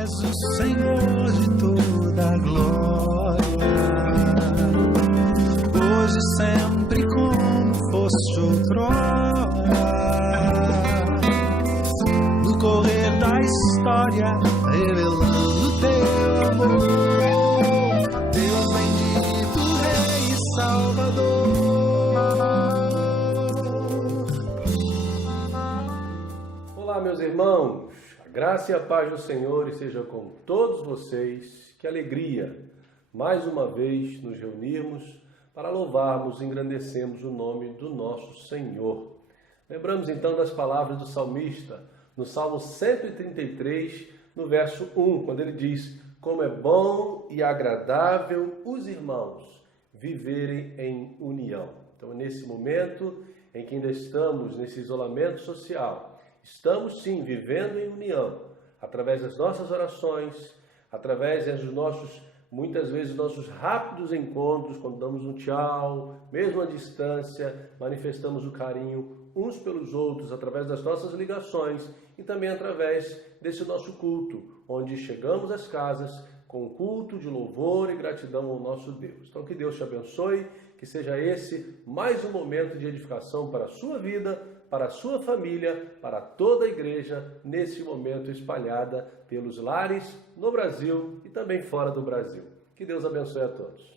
és o Senhor de toda a glória, hoje e sempre como foste outrora, no correr da história, revelando teu amor, Deus bendito, Rei e Salvador. Olá, meus irmãos, a graça e a paz do Senhor esteja com todos vocês. Que alegria, mais uma vez, nos reunirmos para louvarmos e engrandecermos o nome do nosso Senhor. Lembramos então das palavras do salmista, no Salmo 133, no verso 1, quando ele diz: como é bom e agradável os irmãos viverem em união. Então, nesse momento em que ainda estamos nesse isolamento social, estamos sim vivendo em união, através das nossas orações, através dos nossos, muitas vezes, nossos rápidos encontros, quando damos um tchau, mesmo à distância, manifestamos o carinho uns pelos outros, através das nossas ligações e também através desse nosso culto, onde chegamos às casas com um culto de louvor e gratidão ao nosso Deus. Então, que Deus te abençoe, que seja esse mais um momento de edificação para a sua vida, para a sua família, para toda a igreja, nesse momento espalhada pelos lares no Brasil e também fora do Brasil. Que Deus abençoe a todos.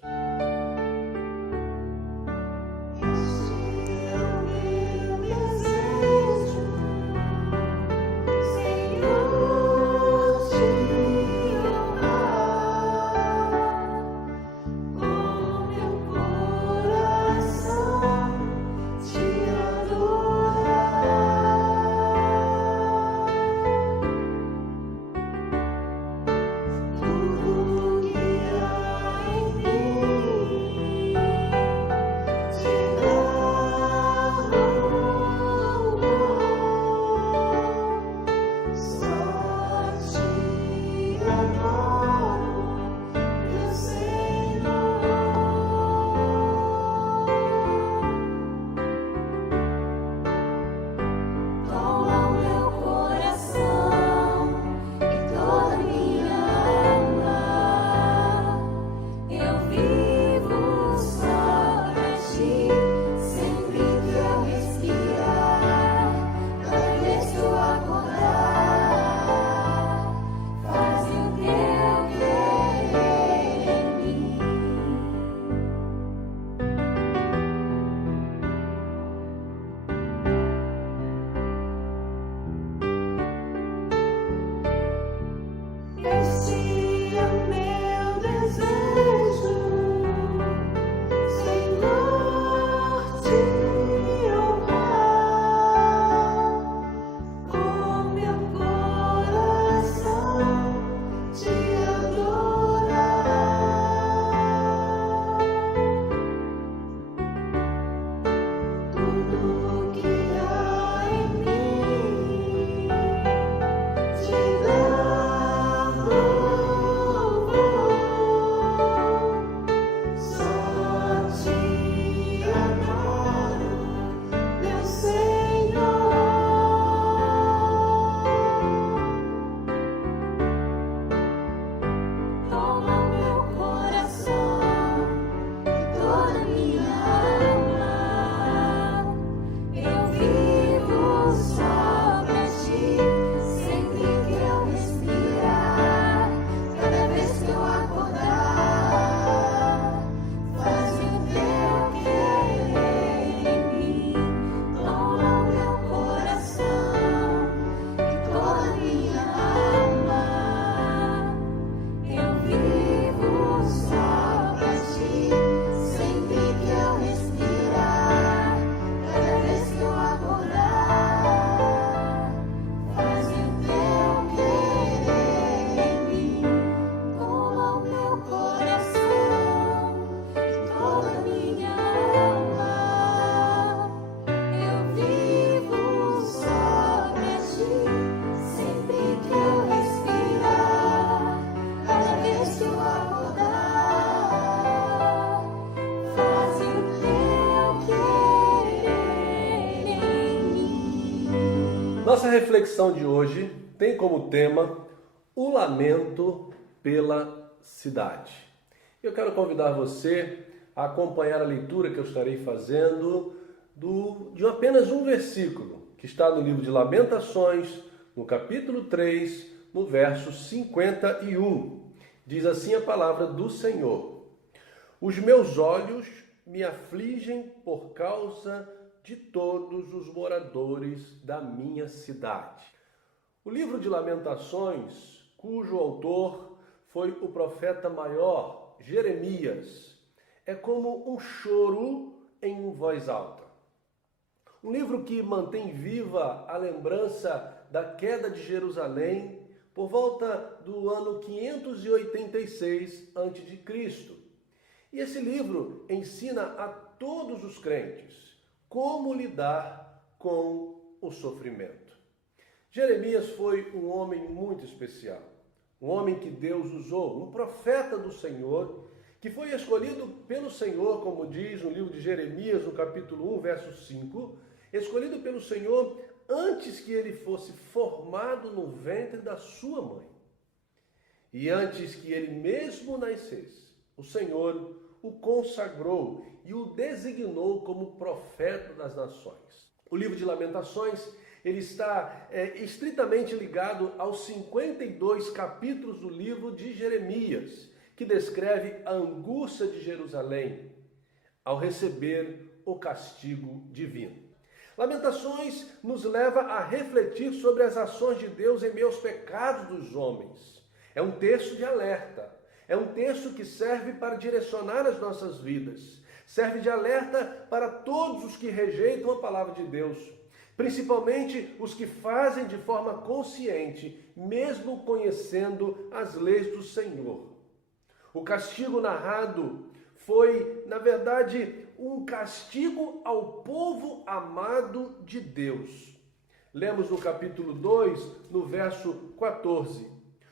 Nossa reflexão de hoje tem como tema O lamento pela cidade. Eu quero convidar você a acompanhar a leitura que eu estarei fazendo de apenas um versículo, que está no livro de Lamentações, no capítulo 3, no verso 51. Diz assim a palavra do Senhor: Os meus olhos me afligem por causa de todos os moradores da minha cidade. O livro de Lamentações, cujo autor foi o profeta maior, Jeremias, é como um choro em voz alta. Um livro que mantém viva a lembrança da queda de Jerusalém por volta do ano 586 a.C. E esse livro ensina a todos os crentes como lidar com o sofrimento. Jeremias foi um homem muito especial, um homem que Deus usou, um profeta do Senhor, que foi escolhido pelo Senhor, como diz no livro de Jeremias, no capítulo 1, verso 5, escolhido pelo Senhor antes que ele fosse formado no ventre da sua mãe. E antes que ele mesmo nascesse, o Senhor o consagrou e o designou como profeta das nações. O livro de Lamentações, ele está estritamente ligado aos 52 capítulos do livro de Jeremias, que descreve a angústia de Jerusalém ao receber o castigo divino. Lamentações nos leva a refletir sobre as ações de Deus em meio aos pecados dos homens. É um texto de alerta, é um texto que serve para direcionar as nossas vidas, serve de alerta para todos os que rejeitam a palavra de Deus, principalmente os que fazem de forma consciente, mesmo conhecendo as leis do Senhor. O castigo narrado foi, na verdade, um castigo ao povo amado de Deus. Lemos no capítulo 2, no verso 14.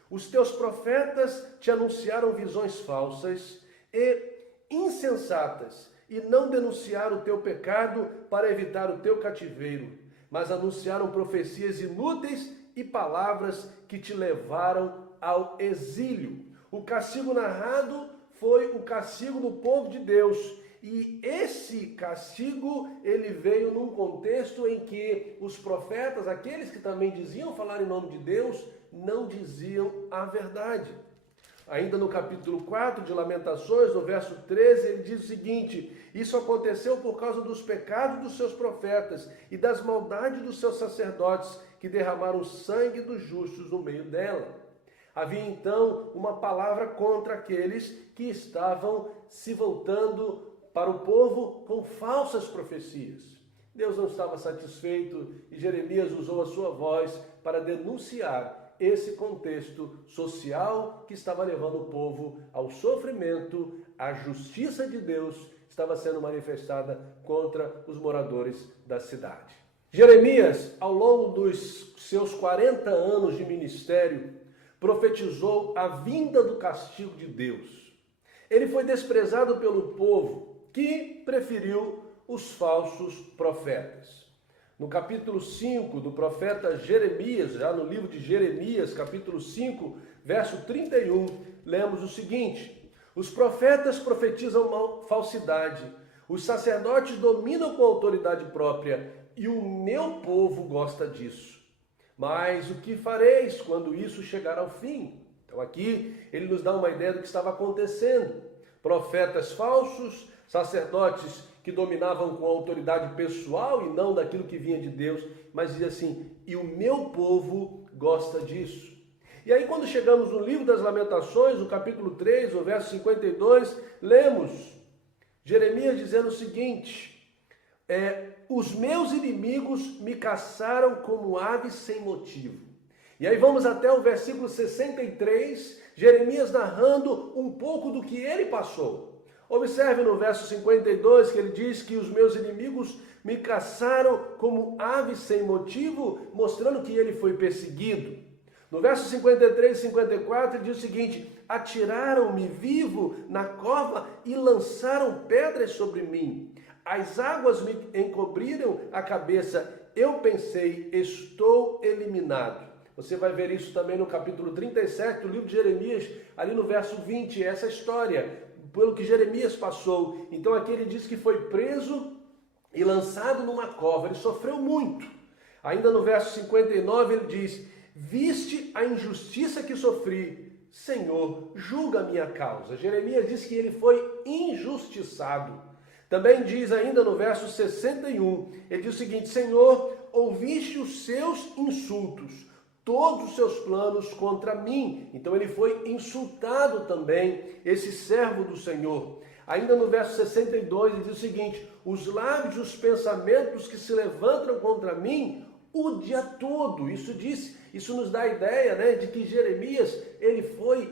Os teus profetas te anunciaram visões falsas e insensatas, e não denunciaram o teu pecado para evitar o teu cativeiro, mas anunciaram profecias inúteis e palavras que te levaram ao exílio. O castigo narrado foi o castigo do povo de Deus. E esse castigo, ele veio num contexto em que os profetas, aqueles que também diziam falar em nome de Deus, não diziam a verdade. Ainda no capítulo 4 de Lamentações, no verso 13, ele diz o seguinte: isso aconteceu por causa dos pecados dos seus profetas e das maldades dos seus sacerdotes, que derramaram o sangue dos justos no meio dela. Havia então uma palavra contra aqueles que estavam se voltando para o povo com falsas profecias. Deus não estava satisfeito e Jeremias usou a sua voz para denunciar esse contexto social que estava levando o povo ao sofrimento. A justiça de Deus estava sendo manifestada contra os moradores da cidade. Jeremias, ao longo dos seus 40 anos de ministério, profetizou a vinda do castigo de Deus. Ele foi desprezado pelo povo, que preferiu os falsos profetas. No capítulo 5 do profeta Jeremias, já no livro de Jeremias, capítulo 5, verso 31, lemos o seguinte: os profetas profetizam falsidade, os sacerdotes dominam com autoridade própria, e o meu povo gosta disso. Mas o que fareis quando isso chegar ao fim? Então aqui ele nos dá uma ideia do que estava acontecendo. Profetas falsos, sacerdotes que dominavam com autoridade pessoal e não daquilo que vinha de Deus, mas diz assim: e o meu povo gosta disso. E aí quando chegamos no livro das Lamentações, no capítulo 3, no verso 52, lemos Jeremias dizendo o seguinte: os meus inimigos me caçaram como aves sem motivo. E aí vamos até o versículo 63, Jeremias narrando um pouco do que ele passou. Observe no verso 52 que ele diz que os meus inimigos me caçaram como aves sem motivo, mostrando que ele foi perseguido. No verso 53 e 54 ele diz o seguinte: atiraram-me vivo na cova e lançaram pedras sobre mim. As águas me encobriram a cabeça. Eu pensei, estou eliminado. Você vai ver isso também no capítulo 37 do livro de Jeremias, ali no verso 20, essa história, pelo que Jeremias passou. Então aqui ele diz que foi preso e lançado numa cova, ele sofreu muito. Ainda no verso 59 ele diz: viste a injustiça que sofri, Senhor, julga a minha causa. Jeremias diz que ele foi injustiçado. Também diz ainda no verso 61, ele diz o seguinte: Senhor, ouviste os seus insultos, todos os seus planos contra mim. Então ele foi insultado também, esse servo do Senhor. Ainda no verso 62 ele diz o seguinte: os lábios e os pensamentos que se levantam contra mim o dia todo. Isso nos dá a ideia, né, de que Jeremias ele foi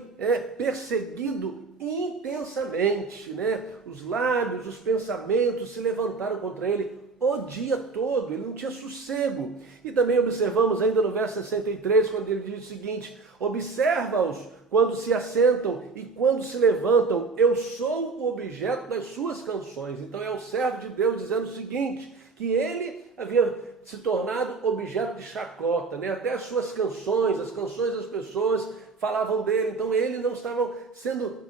perseguido intensamente, né? Os lábios, os pensamentos se levantaram contra ele o dia todo, ele não tinha sossego. E também observamos ainda no verso 63, quando ele diz o seguinte: observa-os quando se assentam e quando se levantam, eu sou o objeto das suas canções. Então é o servo de Deus dizendo o seguinte, que ele havia se tornado objeto de chacota, né? Até as suas canções, as canções das pessoas falavam dele. Então ele não estava sendo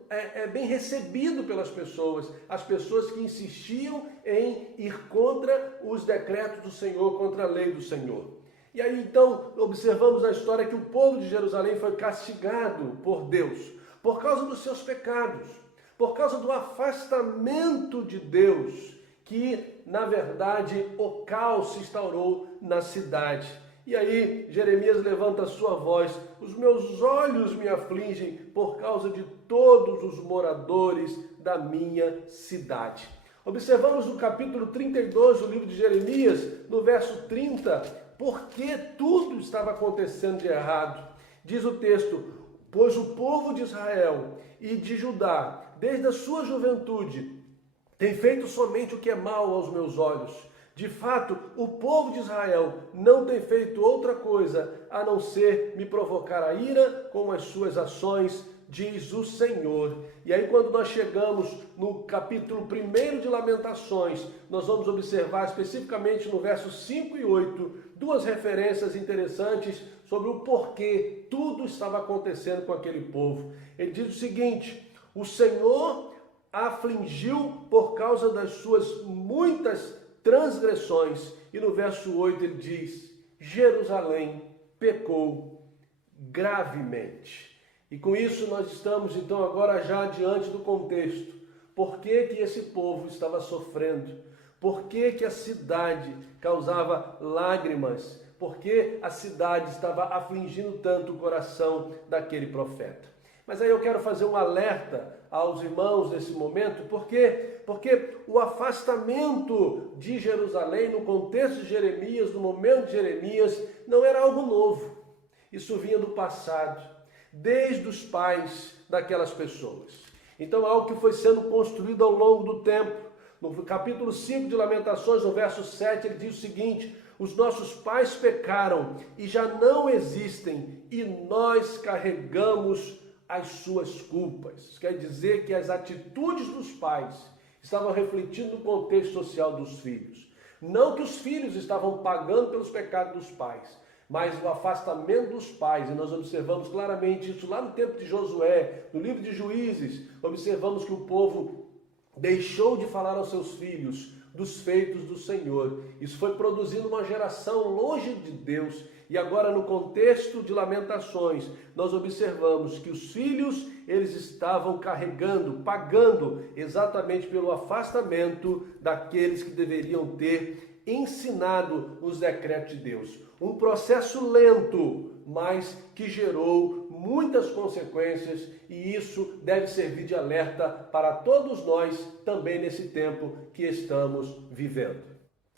bem recebido pelas pessoas, as pessoas que insistiam em ir contra os decretos do Senhor, contra a lei do Senhor. E aí então observamos na história que o povo de Jerusalém foi castigado por Deus, por causa dos seus pecados, por causa do afastamento de Deus, que na verdade o caos se instaurou na cidade. E aí Jeremias levanta a sua voz: os meus olhos me afligem por causa de todos os moradores da minha cidade. Observamos no capítulo 32 do livro de Jeremias, no verso 30, porque tudo estava acontecendo de errado. Diz o texto: pois o povo de Israel e de Judá, desde a sua juventude, tem feito somente o que é mal aos meus olhos. De fato, o povo de Israel não tem feito outra coisa a não ser me provocar a ira com as suas ações, diz o Senhor. E aí quando nós chegamos no capítulo 1 de Lamentações, nós vamos observar especificamente no versos 5 e 8, duas referências interessantes sobre o porquê tudo estava acontecendo com aquele povo. Ele diz o seguinte: o Senhor afligiu por causa das suas muitas transgressões. E no verso 8 ele diz: Jerusalém pecou gravemente. E com isso nós estamos então agora já diante do contexto. Por que que esse povo estava sofrendo? Por que que a cidade causava lágrimas? Por que a cidade estava afligindo tanto o coração daquele profeta? Mas aí eu quero fazer um alerta aos irmãos nesse momento, porque o afastamento de Jerusalém no contexto de Jeremias, no momento de Jeremias, não era algo novo. Isso vinha do passado, desde os pais daquelas pessoas. Então é algo que foi sendo construído ao longo do tempo. No capítulo 5 de Lamentações, no verso 7, ele diz o seguinte: os nossos pais pecaram e já não existem, e nós carregamos as suas culpas. Quer dizer que as atitudes dos pais estavam refletindo no contexto social dos filhos. Não que os filhos estavam pagando pelos pecados dos pais, mas o afastamento dos pais. E nós observamos claramente isso lá no tempo de Josué, no livro de Juízes. Observamos que o povo deixou de falar aos seus filhos dos feitos do Senhor. Isso foi produzindo uma geração longe de Deus. E agora no contexto de Lamentações, nós observamos que os filhos, eles estavam carregando, pagando exatamente pelo afastamento daqueles que deveriam ter ensinado os decretos de Deus. Um processo lento, mas que gerou muitas consequências, e isso deve servir de alerta para todos nós também nesse tempo que estamos vivendo.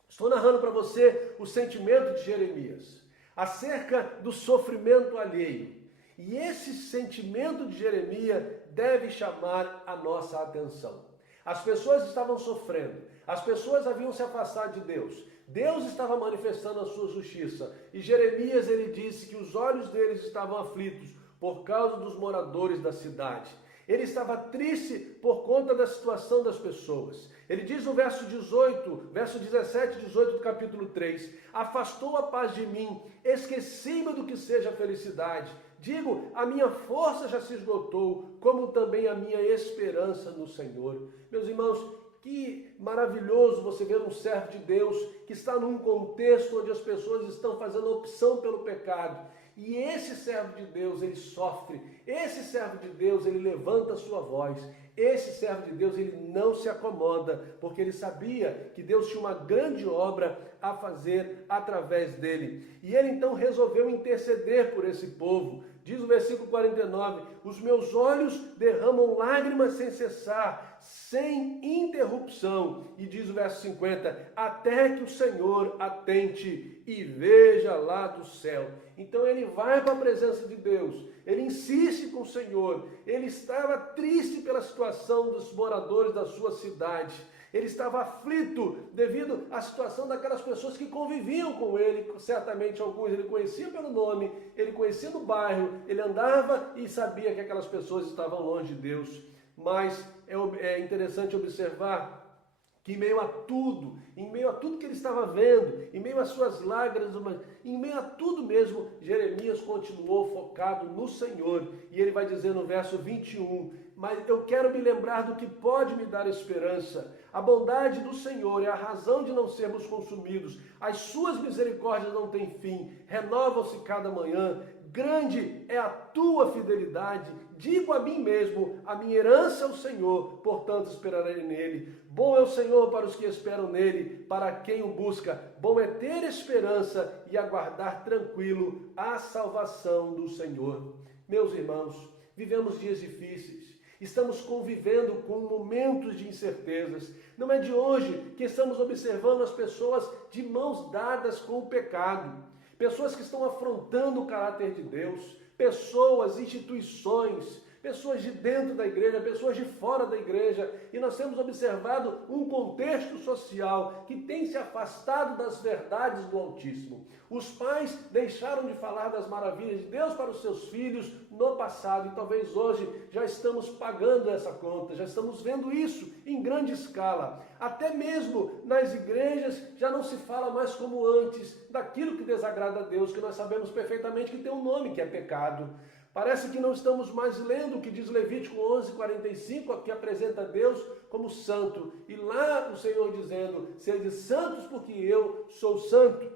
Estou narrando para você o sentimento de Jeremias acerca do sofrimento alheio. E esse sentimento de Jeremias deve chamar a nossa atenção. As pessoas estavam sofrendo, as pessoas haviam se afastado de Deus. Deus estava manifestando a sua justiça. E Jeremias, ele disse que os olhos deles estavam aflitos por causa dos moradores da cidade. Ele estava triste por conta da situação das pessoas. Ele diz no verso 17 e 18 do capítulo 3, afastou a paz de mim, esqueci-me do que seja felicidade. Digo, a minha força já se esgotou, como também a minha esperança no Senhor. Meus irmãos, que maravilhoso você ver um servo de Deus que está num contexto onde as pessoas estão fazendo opção pelo pecado. E esse servo de Deus, ele sofre. Esse servo de Deus, ele levanta a sua voz. Esse servo de Deus, ele não se acomoda, porque ele sabia que Deus tinha uma grande obra a fazer através dele. E ele então resolveu interceder por esse povo. Diz o versículo 49, os meus olhos derramam lágrimas sem cessar, sem interrupção. E diz o verso 50, até que o Senhor atente e veja lá do céu. Então ele vai para a presença de Deus, ele insiste com o Senhor, ele estava triste pela situação dos moradores da sua cidade. Ele estava aflito devido à situação daquelas pessoas que conviviam com ele. Certamente alguns ele conhecia pelo nome, ele conhecia no bairro, ele andava e sabia que aquelas pessoas estavam longe de Deus. Mas é interessante observar que em meio a tudo que ele estava vendo, em meio às suas lágrimas, em meio a tudo mesmo, Jeremias continuou focado no Senhor. E ele vai dizer no verso 21, mas eu quero me lembrar do que pode me dar esperança. A bondade do Senhor é a razão de não sermos consumidos. As suas misericórdias não têm fim, renovam-se cada manhã. Grande é a tua fidelidade. Digo a mim mesmo, a minha herança é o Senhor, portanto esperarei nele. Bom é o Senhor para os que esperam nele, para quem o busca. Bom é ter esperança e aguardar tranquilo a salvação do Senhor. Meus irmãos, vivemos dias difíceis. Estamos convivendo com momentos de incertezas. Não é de hoje que estamos observando as pessoas de mãos dadas com o pecado. Pessoas que estão afrontando o caráter de Deus, pessoas, instituições, pessoas de dentro da igreja, pessoas de fora da igreja, e nós temos observado um contexto social que tem se afastado das verdades do Altíssimo. Os pais deixaram de falar das maravilhas de Deus para os seus filhos no passado, e talvez hoje já estamos pagando essa conta, já estamos vendo isso em grande escala. Até mesmo nas igrejas já não se fala mais como antes daquilo que desagrada a Deus, que nós sabemos perfeitamente que tem um nome, que é pecado. Parece que não estamos mais lendo o que diz Levítico 11:45, que apresenta Deus como santo. E lá o Senhor dizendo, sede santos porque eu sou santo.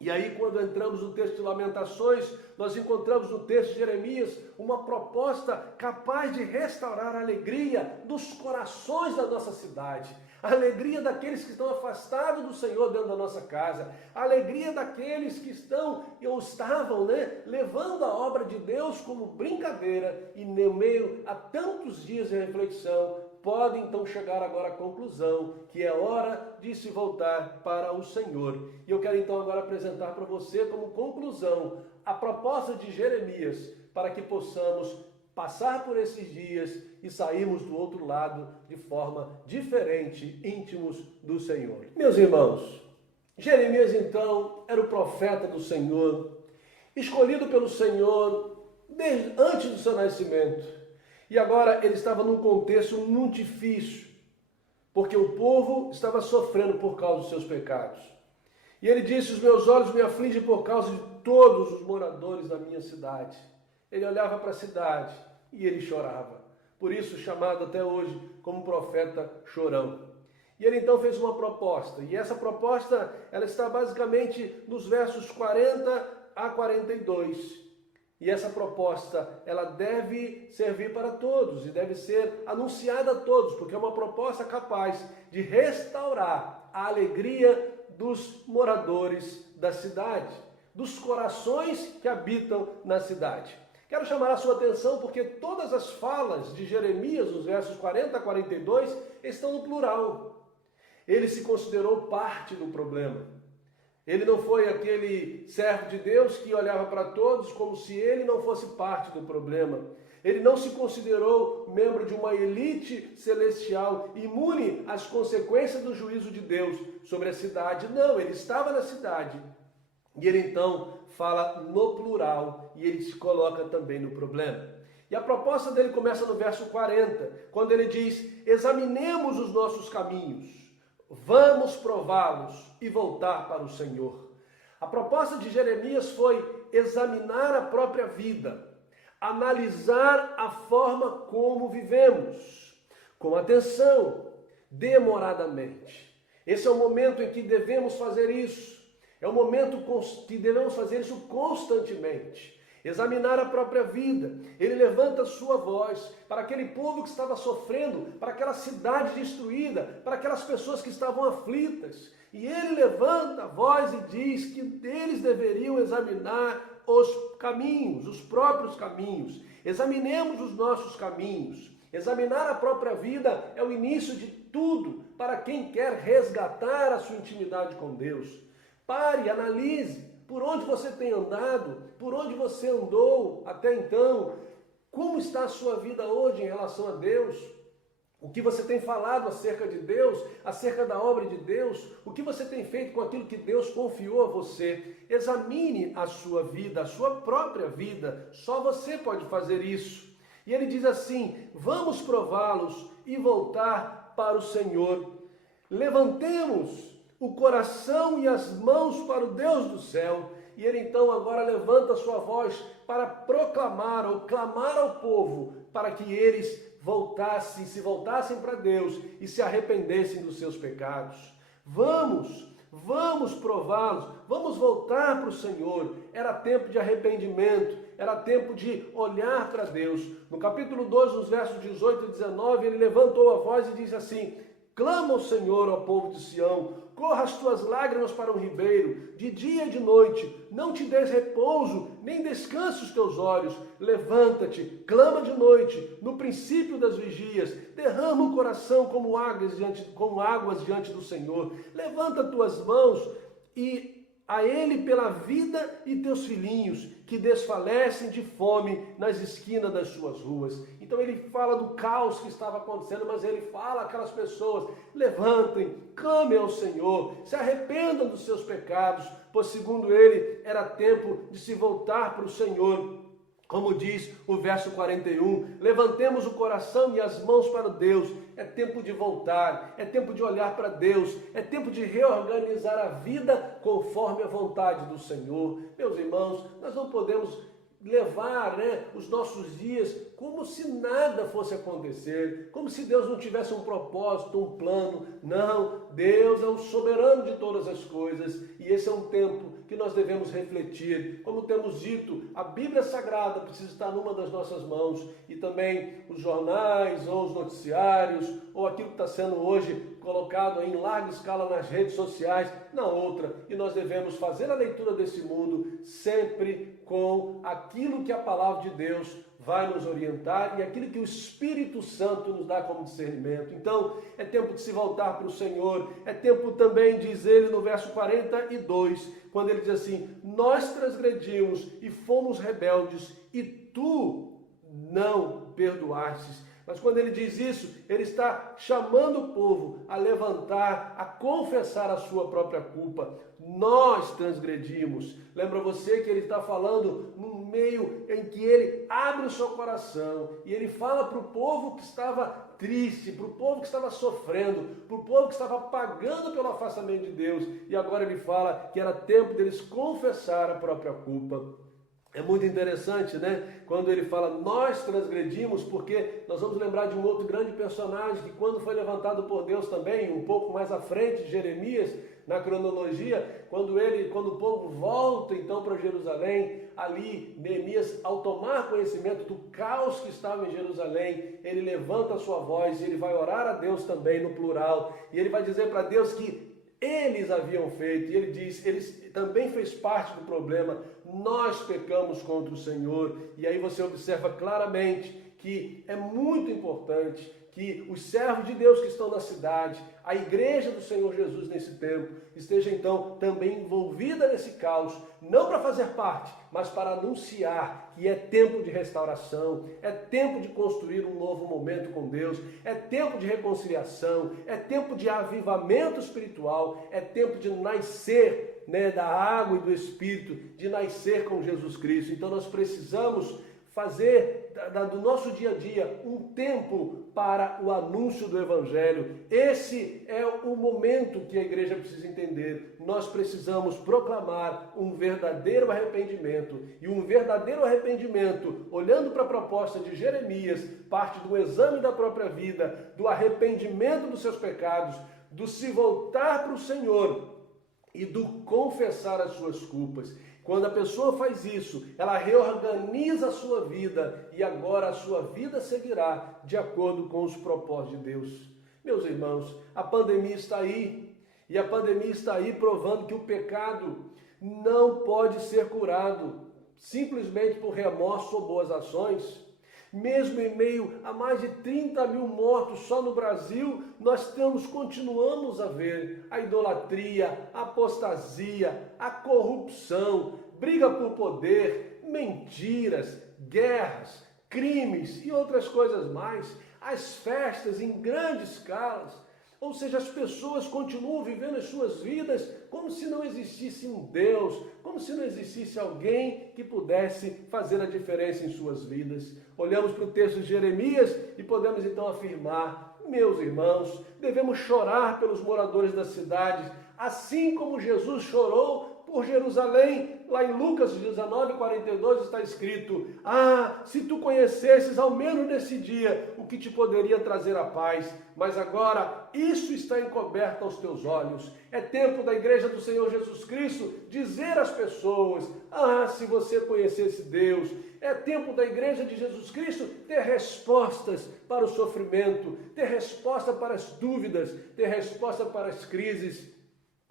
E aí quando entramos no texto de Lamentações, nós encontramos no texto de Jeremias uma proposta capaz de restaurar a alegria dos corações da nossa cidade. A alegria daqueles que estão afastados do Senhor dentro da nossa casa. A alegria daqueles que estão ou estavam, levando a obra de Deus como brincadeira e no meio a tantos dias de reflexão, podem então chegar agora à conclusão que é hora de se voltar para o Senhor. E eu quero então agora apresentar para você como conclusão a proposta de Jeremias para que possamos passar por esses dias e sairmos do outro lado de forma diferente, íntimos do Senhor. Meus irmãos, Jeremias então era o profeta do Senhor, escolhido pelo Senhor desde antes do seu nascimento. E agora ele estava num contexto muito difícil, porque o povo estava sofrendo por causa dos seus pecados. E ele disse, os meus olhos me afligem por causa de todos os moradores da minha cidade. Ele olhava para a cidade e ele chorava. Por isso chamado até hoje como profeta chorão. E ele então fez uma proposta. E essa proposta ela está basicamente nos versos 40 a 42. E essa proposta, ela deve servir para todos e deve ser anunciada a todos, porque é uma proposta capaz de restaurar a alegria dos moradores da cidade, dos corações que habitam na cidade. Quero chamar a sua atenção porque todas as falas de Jeremias, nos versos 40 a 42, estão no plural. Ele se considerou parte do problema. Ele não foi aquele servo de Deus que olhava para todos como se ele não fosse parte do problema. Ele não se considerou membro de uma elite celestial imune às consequências do juízo de Deus sobre a cidade. Não, ele estava na cidade. E ele então fala no plural e ele se coloca também no problema. E a proposta dele começa no verso 40, quando ele diz: examinemos os nossos caminhos, vamos prová-los e voltar para o Senhor. A proposta de Jeremias foi examinar a própria vida, analisar a forma como vivemos, com atenção, demoradamente. Esse é o momento em que devemos fazer isso. É o momento que devemos fazer isso constantemente. Examinar a própria vida. Ele levanta a sua voz para aquele povo que estava sofrendo, para aquela cidade destruída, para aquelas pessoas que estavam aflitas. E ele levanta a voz e diz que eles deveriam examinar os caminhos, os próprios caminhos. Examinemos os nossos caminhos. Examinar a própria vida é o início de tudo para quem quer resgatar a sua intimidade com Deus. Pare, analise por onde você tem andado, por onde você andou até então, como está a sua vida hoje em relação a Deus, o que você tem falado acerca de Deus, acerca da obra de Deus, o que você tem feito com aquilo que Deus confiou a você. Examine a sua vida, a sua própria vida, só você pode fazer isso. E ele diz assim: vamos prová-los e voltar para o Senhor. Levantemos o coração e as mãos para o Deus do céu. E ele então agora levanta a sua voz para proclamar ou clamar ao povo para que eles se voltassem para Deus e se arrependessem dos seus pecados. Vamos prová-los, vamos voltar para o Senhor. Era tempo de arrependimento, era tempo de olhar para Deus. No capítulo 2, nos versos 18 e 19, ele levantou a voz e disse assim: clama ao Senhor, ó povo de Sião, corra as tuas lágrimas para um ribeiro, de dia e de noite, não te des repouso, nem descanse os teus olhos. Levanta-te, clama de noite, no princípio das vigias, derrama o coração como águas diante do Senhor. Levanta tuas mãos e a Ele pela vida e teus filhinhos, que desfalecem de fome nas esquinas das suas ruas. Então ele fala do caos que estava acontecendo, mas ele fala àquelas pessoas: levantem, clamem ao Senhor, se arrependam dos seus pecados, pois segundo ele era tempo de se voltar para o Senhor. Como diz o verso 41, levantemos o coração e as mãos para Deus. É tempo de voltar, é tempo de olhar para Deus, é tempo de reorganizar a vida conforme a vontade do Senhor. Meus irmãos, nós não podemos levar os nossos dias como se nada fosse acontecer, como se Deus não tivesse um propósito, um plano. Não, Deus é o soberano de todas as coisas e esse é um tempo que nós devemos refletir. Como temos dito, a Bíblia Sagrada precisa estar numa das nossas mãos e também os jornais ou os noticiários ou aquilo que está sendo hoje colocado em larga escala nas redes sociais, na outra. E nós devemos fazer a leitura desse mundo sempre com aquilo que a palavra de Deus vai nos orientar e aquilo que o Espírito Santo nos dá como discernimento. Então, é tempo de se voltar para o Senhor. É tempo também, diz ele no verso 42, quando ele diz assim: nós transgredimos e fomos rebeldes e tu não perdoastes. Mas quando ele diz isso, ele está chamando o povo a levantar, a confessar a sua própria culpa. Nós transgredimos. Lembra você que ele está falando no meio em que ele abre o seu coração e ele fala para o povo que estava triste, para o povo que estava sofrendo, para o povo que estava pagando pelo afastamento de Deus. E agora ele fala que era tempo deles confessar a própria culpa. É muito interessante, quando ele fala nós transgredimos, porque nós vamos lembrar de um outro grande personagem que quando foi levantado por Deus também, um pouco mais à frente, Jeremias, na cronologia, quando o povo volta então para Jerusalém, ali Neemias, ao tomar conhecimento do caos que estava em Jerusalém, ele levanta a sua voz e ele vai orar a Deus também no plural, e ele vai dizer para Deus que eles haviam feito, e ele diz, eles também fez parte do problema, nós pecamos contra o Senhor. E aí você observa claramente que é muito importante que os servos de Deus que estão na cidade, a igreja do Senhor Jesus nesse tempo, esteja então também envolvida nesse caos, não para fazer parte, mas para anunciar que é tempo de restauração, é tempo de construir um novo momento com Deus, é tempo de reconciliação, é tempo de avivamento espiritual, é tempo de nascer da água e do Espírito, de nascer com Jesus Cristo. Então nós precisamos fazer do nosso dia a dia um tempo para o anúncio do Evangelho. Esse é o momento que a igreja precisa entender. Nós precisamos proclamar um verdadeiro arrependimento. E um verdadeiro arrependimento, olhando para a proposta de Jeremias, parte do exame da própria vida, do arrependimento dos seus pecados, do se voltar para o Senhor e do confessar as suas culpas. Quando a pessoa faz isso, ela reorganiza a sua vida e agora a sua vida seguirá de acordo com os propósitos de Deus. Meus irmãos, a pandemia está aí e a pandemia está aí provando que o pecado não pode ser curado simplesmente por remorso ou boas ações. Mesmo em meio a mais de 30 mil mortos só no Brasil, nós continuamos a ver a idolatria, a apostasia, a corrupção, briga por poder, mentiras, guerras, crimes e outras coisas mais, as festas em grandes escalas. Ou seja, as pessoas continuam vivendo as suas vidas como se não existisse um Deus, como se não existisse alguém que pudesse fazer a diferença em suas vidas. Olhamos para o texto de Jeremias e podemos então afirmar, meus irmãos, devemos chorar pelos moradores das cidades, assim como Jesus chorou por Jerusalém. Lá em Lucas 19:42 está escrito: se tu conhecesses ao menos nesse dia o que te poderia trazer a paz, mas agora isso está encoberto aos teus olhos. É tempo da igreja do Senhor Jesus Cristo dizer às pessoas: se você conhecesse Deus. É tempo da igreja de Jesus Cristo ter respostas para o sofrimento, ter resposta para as dúvidas, ter resposta para as crises.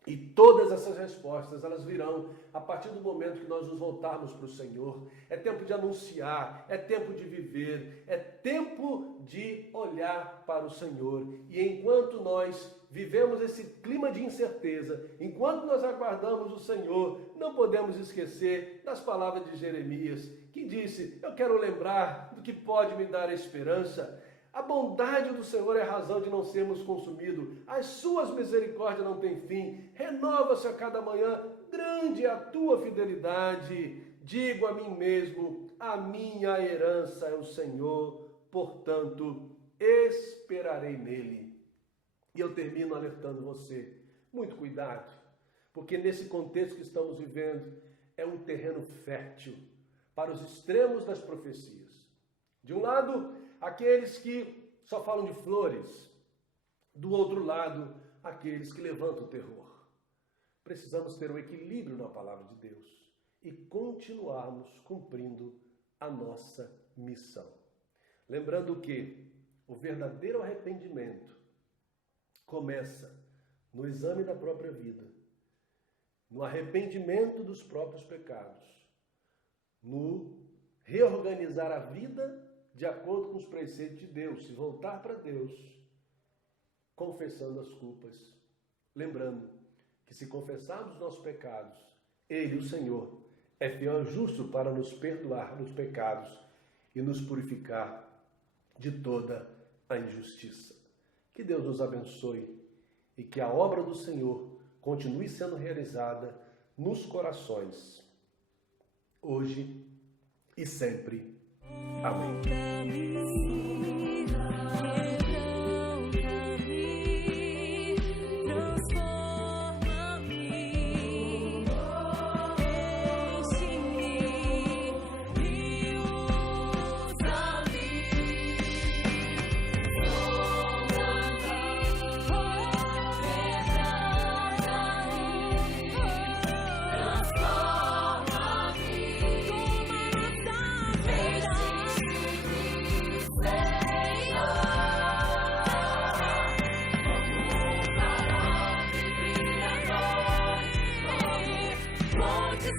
E todas essas respostas, elas virão a partir do momento que nós nos voltarmos para o Senhor. É tempo de anunciar, é tempo de viver, é tempo de olhar para o Senhor. E enquanto nós vivemos esse clima de incerteza, enquanto nós aguardamos o Senhor, não podemos esquecer das palavras de Jeremias, que disse: eu quero lembrar do que pode me dar esperança. A bondade do Senhor é a razão de não sermos consumidos. As suas misericórdias não têm fim. Renova-se a cada manhã. Grande é a tua fidelidade. Digo a mim mesmo: a minha herança é o Senhor, portanto, esperarei nele. E eu termino alertando você. Muito cuidado, porque nesse contexto que estamos vivendo, é um terreno fértil para os extremos das profecias. De um lado, aqueles que só falam de flores. Do outro lado, aqueles que levantam o terror. Precisamos ter um equilíbrio na palavra de Deus e continuarmos cumprindo a nossa missão. Lembrando que o verdadeiro arrependimento começa no exame da própria vida, no arrependimento dos próprios pecados, no reorganizar a vida de acordo com os preceitos de Deus, se voltar para Deus, confessando as culpas. Lembrando que se confessarmos os nossos pecados, Ele, o Senhor, é fiel e justo para nos perdoar dos pecados e nos purificar de toda a injustiça. Que Deus nos abençoe e que a obra do Senhor continue sendo realizada nos corações, hoje e sempre. Amém.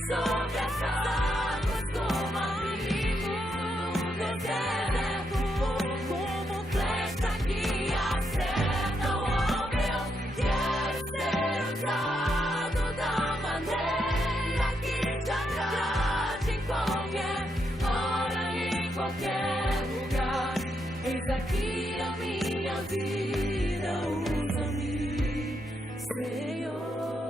Sobre essas águas como abrigo no deserto, como flecha que acerta o Deus. Quero ser usado da maneira que te agrade em qualquer hora, em qualquer lugar. Eis aqui a minha vida, usa-me, Senhor.